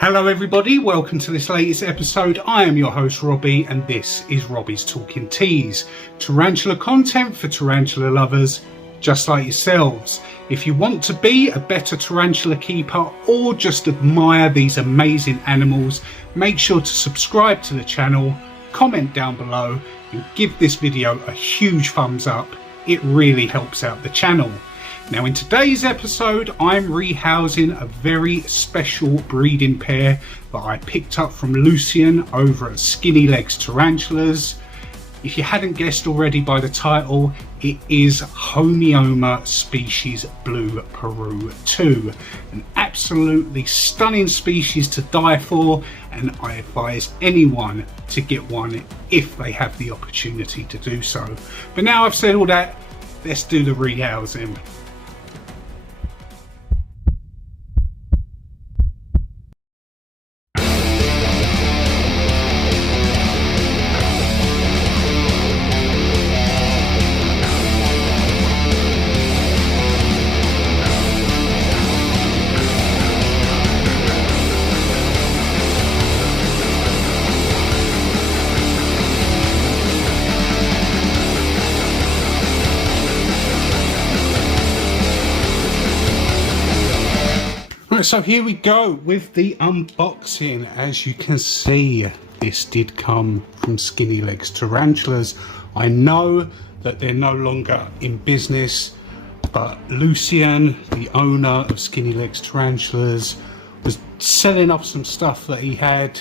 Hello everybody, welcome to this latest episode. I am your host Robbie and this is Robbie's Talking Teas. Tarantula content for tarantula lovers just like yourselves. If you want to be a better tarantula keeper or just admire these amazing animals, make sure to subscribe to the channel, comment down below and give this video a huge thumbs up. It really helps out the channel. Now in today's episode I'm rehousing a very special breeding pair that I picked up from Lucian over at Skinny Legs Tarantulas. If you hadn't guessed already by the title, it is Hommeoma species Blue Peru 2. An absolutely stunning species to die for, and I advise anyone to get one if they have the opportunity to do so. But now I've said all that, let's do the rehousing. So here we go with the unboxing. As you can see, this did come from Skinny Legs Tarantulas. I know that they're no longer in business, but Lucian, the owner of Skinny Legs Tarantulas, was selling off some stuff that he had,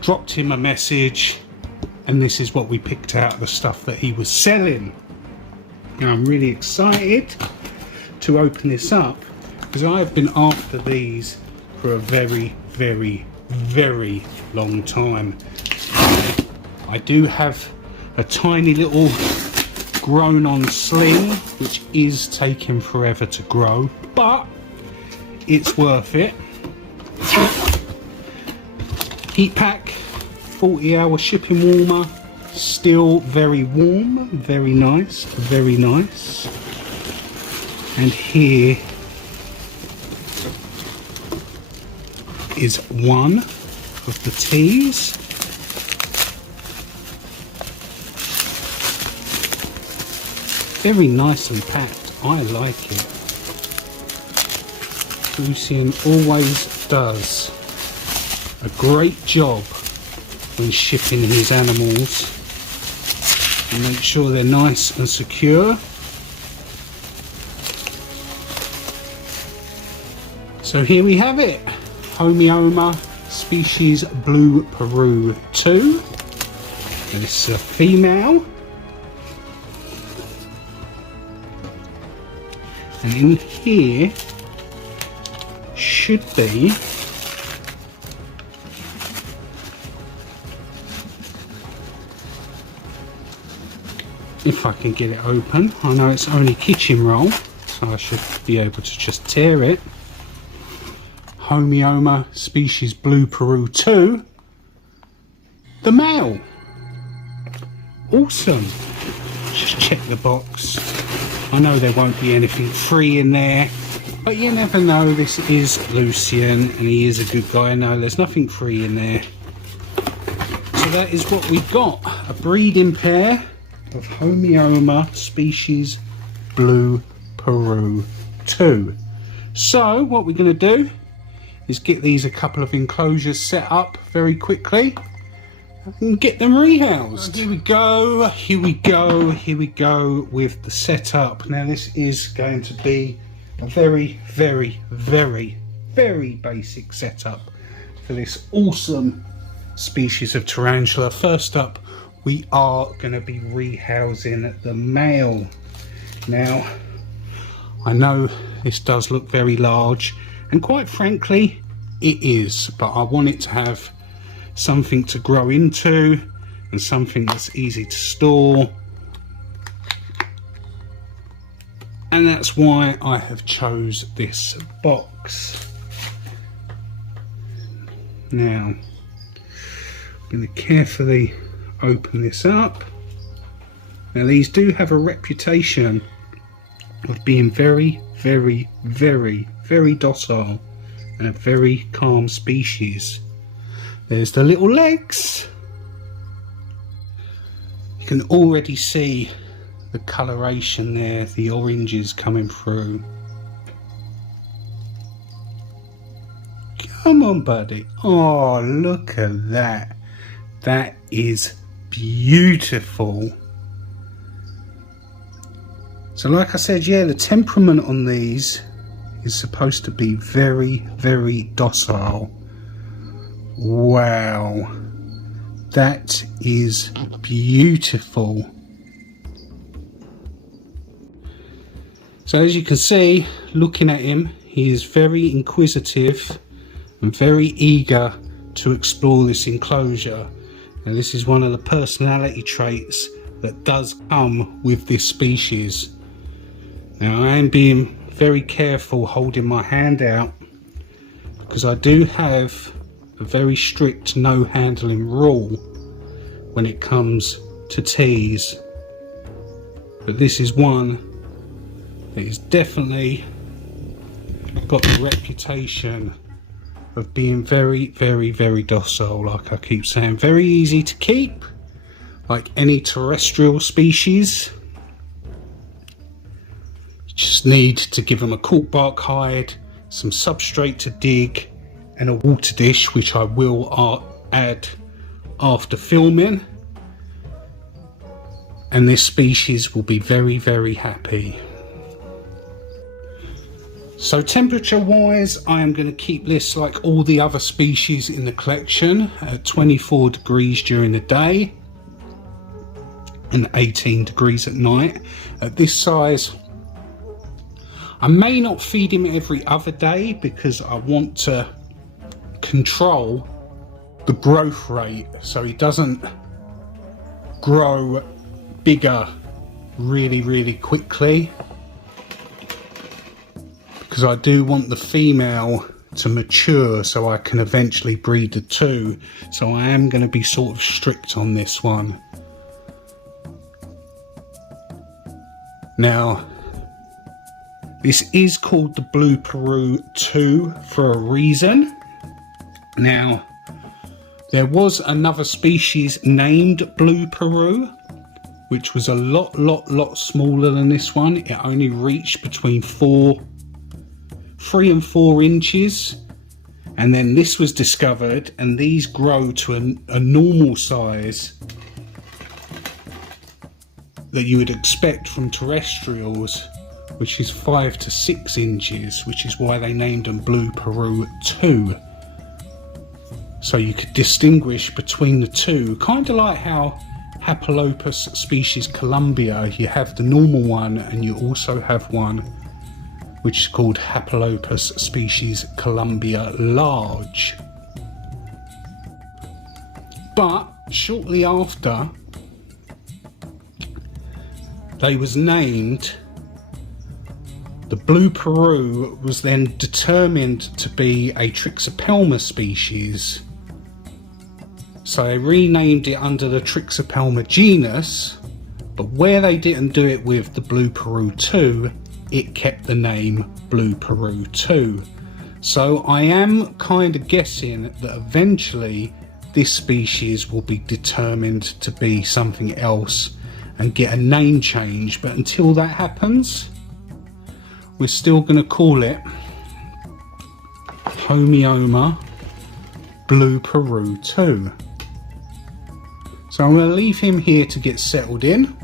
dropped him a message, and this is what we picked out of the stuff that he was selling. Now I'm really excited to open this up, because I've been after these for a very long time. I do have a tiny little grown on sling which is taking forever to grow, but it's worth it. Heat pack, 40-hour shipping warmer, still very warm, very nice. And here is one of the teas. Very nicely packed, I like it. Lucian always does a great job when shipping his animals and make sure they're nice and secure. So here we have it. Hommeoma species Blue Peru 2. And this is a female. And in here should be if I can get it open. I know it's only kitchen roll, so I should be able to just tear it. Hommeoma species Blue Peru 2, the male. Awesome. Just check the box. I know there won't be anything free in there, but you never know. This is Lucian and he is a good guy. No, there's nothing free in there. So that is what we got, a breeding pair of Hommeoma species Blue Peru 2. So what we're going to do is get these a couple of enclosures set up very quickly and get them rehoused. Here we go with the setup. Now this is going to be a very basic setup for this awesome species of tarantula. First up, we are going to be rehousing the male. Now I know this does look very large, and quite frankly it is, but I want it to have something to grow into and something that's easy to store, and that's why I have chose this box. Now I'm going to carefully open this up. Now these do have a reputation of being very docile and a very calm species. There's the little legs. You can already see the coloration there, the oranges coming through. Come on, buddy. Oh, look at that. That is beautiful. So like I said, yeah, the temperament on these is supposed to be very, very docile. Wow, that is beautiful. So as you can see, looking at him, he is very inquisitive and very eager to explore this enclosure. And this is one of the personality traits that does come with this species. Now I am being very careful holding my hand out because I do have a very strict no handling rule when it comes to teas, but this is one that is definitely got the reputation of being very, very, very docile. Like I keep saying, very easy to keep, like any terrestrial species. Just need to give them a cork bark hide, some substrate to dig, and a water dish, which I will add after filming, and this species will be very, very happy. So temperature wise, I am going to keep this like all the other species in the collection at 24 degrees during the day and 18 degrees at night. At this size, I may not feed him every other day because I want to control the growth rate so he doesn't grow bigger really, really quickly, because I do want the female to mature so I can eventually breed the two. So I am going to be sort of strict on this one. Now, this is called the Blue Peru 2 for a reason. Now, there was another species named Blue Peru, which was a lot smaller than this one. It only reached between 3 and 4 inches. And then this was discovered, and these grow to a normal size that you would expect from terrestrials, which is 5 to 6 inches, which is why they named them Blue Peru 2. So you could distinguish between the two, kind of like how Hapalopus species Columbia, you have the normal one and you also have one which is called Hapalopus species Columbia large. But shortly after, they was named, the Blue Peru was then determined to be a Trixopelma species. So they renamed it under the Trixopelma genus, but where they didn't do it with the Blue Peru 2, it kept the name Blue Peru 2. So I am kind of guessing that eventually this species will be determined to be something else and get a name change, but until that happens, we're still going to call it Hommeoma Blue Peru 2. So I'm going to leave him here to get settled in,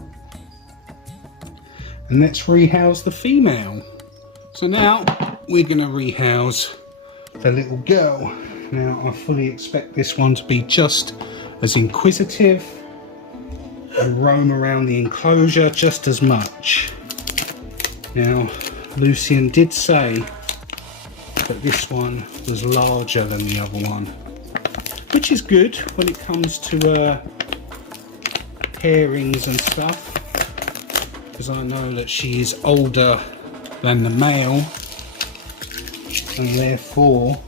and let's rehouse the female. So now we're going to rehouse the little girl. Now I fully expect this one to be just as inquisitive and roam around the enclosure just as much. Now Lucian did say that this one was larger than the other one, which is good when it comes to pairings and stuff, because I know that she is older than the male and therefore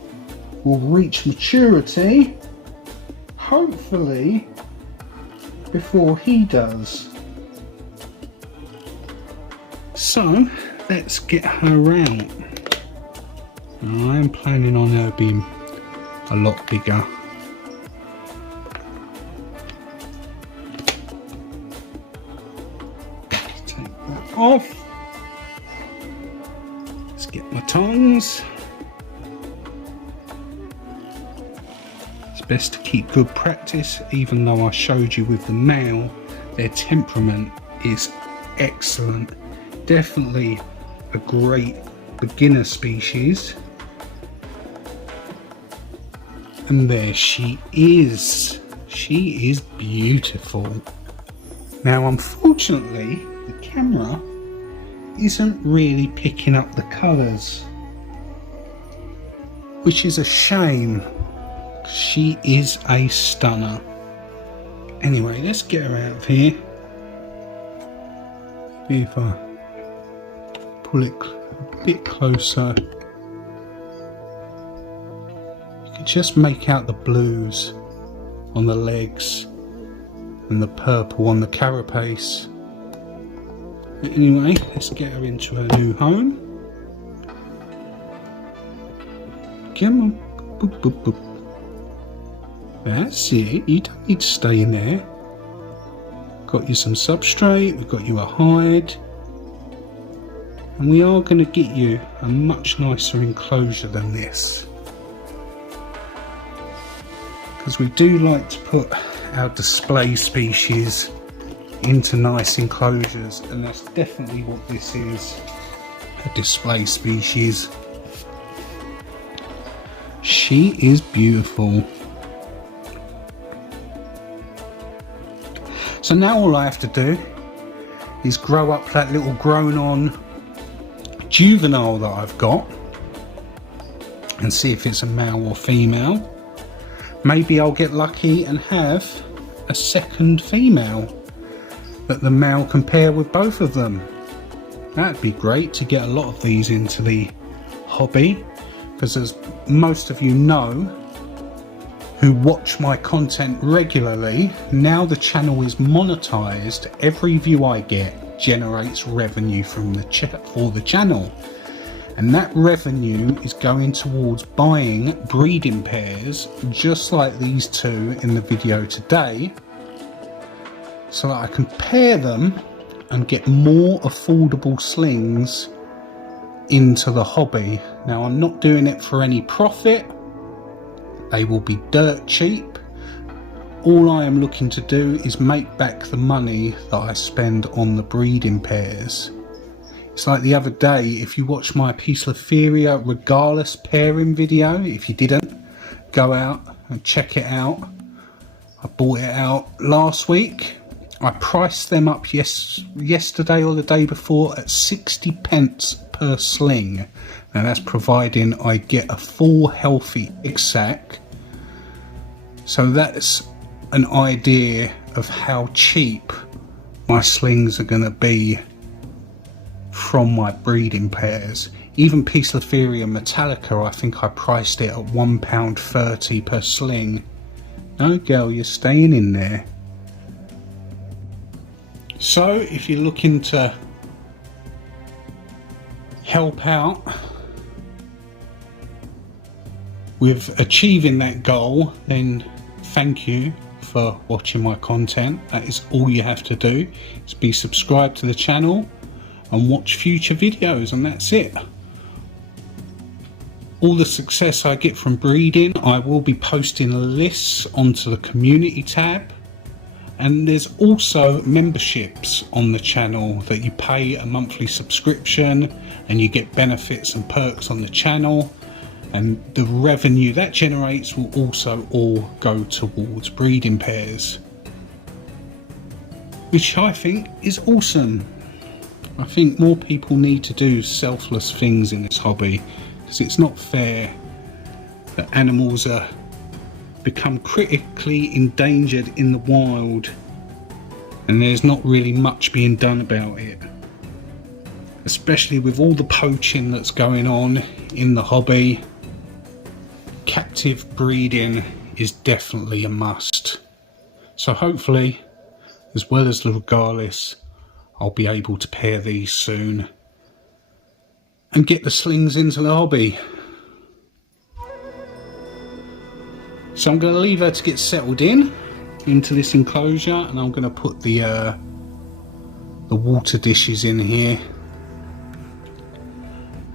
will reach maturity hopefully before he does. So let's get her out. I am planning on her being a lot bigger. Take that off. Let's get my tongs. It's best to keep good practice, even though I showed you with the male, their temperament is excellent. Definitely a great beginner species. And there she is. She is beautiful. Now, unfortunately, the camera isn't really picking up the colours, which is a shame. She is a stunner. Anyway, let's get her out of here. See if I pull it a bit closer. Just make out the blues on the legs and the purple on the carapace. Anyway, let's get her into her new home. Come on. Boop, boop, boop. That's it. You don't need to stay in there. Got you some substrate. We've got you a hide. And we are going to get you a much nicer enclosure than this. Because we do like to put our display species into nice enclosures, and that's definitely what this is, a display species. She is beautiful. So now all I have to do is grow up that little grown on juvenile that I've got and see if it's a male or female. Maybe I'll get lucky and have a second female that the male can pair with both of them. That'd be great to get a lot of these into the hobby, because as most of you know who watch my content regularly, now the channel is monetized. Every view I get generates revenue from for the channel. And that revenue is going towards buying breeding pairs just like these two in the video today, so that I can pair them and get more affordable slings into the hobby. Now, I'm not doing it for any profit. They will be dirt cheap. All I am looking to do is make back the money that I spend on the breeding pairs. It's like the other day, if you watch my Poecilotheria regalis pairing video, if you didn't, go out and check it out. I bought it out last week. I priced them up yesterday or the day before at 60 pence per sling. Now that's providing I get a full healthy egg sac. So that's an idea of how cheap my slings are going to be from my breeding pairs. Even Poecilotheria metallica, I think I priced it at £1.30 per sling. No girl, you're staying in there. So if you're looking to help out with achieving that goal, then thank you for watching my content. That is all you have to do, is be subscribed to the channel and watch future videos, and that's it. All the success I get from breeding, I will be posting lists onto the community tab, and there's also memberships on the channel that you pay a monthly subscription and you get benefits and perks on the channel, and the revenue that generates will also all go towards breeding pairs, which I think is awesome. I think more people need to do selfless things in this hobby, because it's not fair that animals are become critically endangered in the wild and there's not really much being done about it, especially with all the poaching that's going on in the hobby. Captive breeding is definitely a must. So hopefully, as well as the regalis, I'll be able to pair these soon and get the slings into the hobby. So I'm going to leave her to get settled in into this enclosure, and I'm going to put the water dishes in here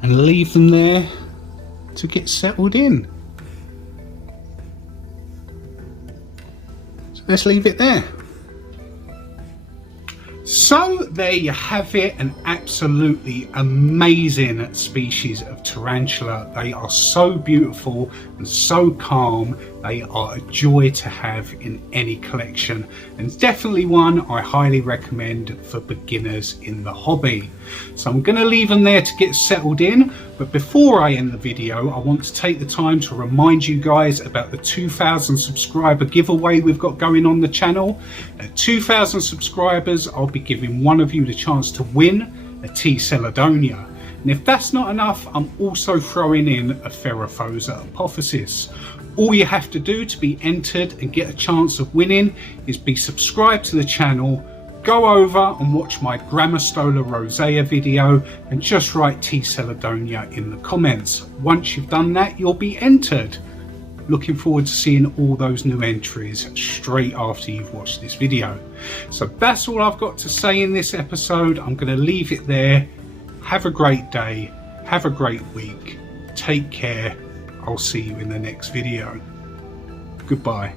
and leave them there to get settled in. So let's leave it there. So there you have it, an absolutely amazing species of tarantula. They are so beautiful and so calm. They are a joy to have in any collection, and definitely one I highly recommend for beginners in the hobby. So I'm going to leave them there to get settled in, but before I end the video, I want to take the time to remind you guys about the 2,000 subscriber giveaway we've got going on the channel. At 2,000 subscribers, I'll be giving one of you the chance to win a T. Celedonia. And if that's not enough, I'm also throwing in a Ferrophosa apophysis. All you have to do to be entered and get a chance of winning is be subscribed to the channel, go over and watch my Grammostola rosea video, and just write T. Celedonia in the comments. Once you've done that, you'll be entered. Looking forward to seeing all those new entries straight after you've watched this video. So that's all I've got to say in this episode. I'm going to leave it there. Have a great day. Have a great week. Take care. I'll see you in the next video. Goodbye.